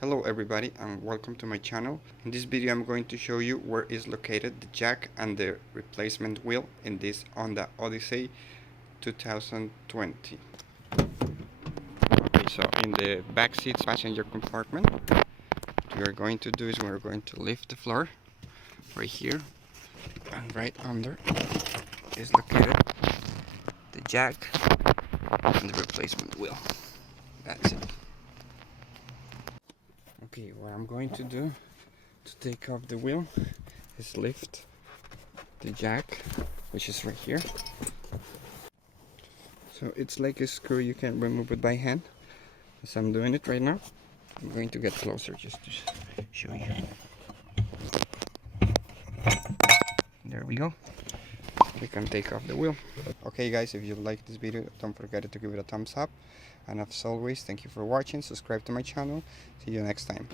Hello everybody and welcome to my channel. In this video I'm going to show you where is located the jack and the replacement wheel in this Honda Odyssey 2020. Okay, so in the back seat's passenger compartment, what we are going to do is we're going to lift the floor right here, and right under is located the jack and the replacement wheel. That's it. Okay, what I'm going to do to take off the wheel is lift the jack, which is right here. So it's like a screw, you can remove it by hand. As I'm doing it right now, I'm going to get closer just to show you. There we go. We can take off the wheel. Okay guys, if you like this video, don't forget to give it a thumbs up. And as always, thank you for watching. Subscribe to my channel. See you next time.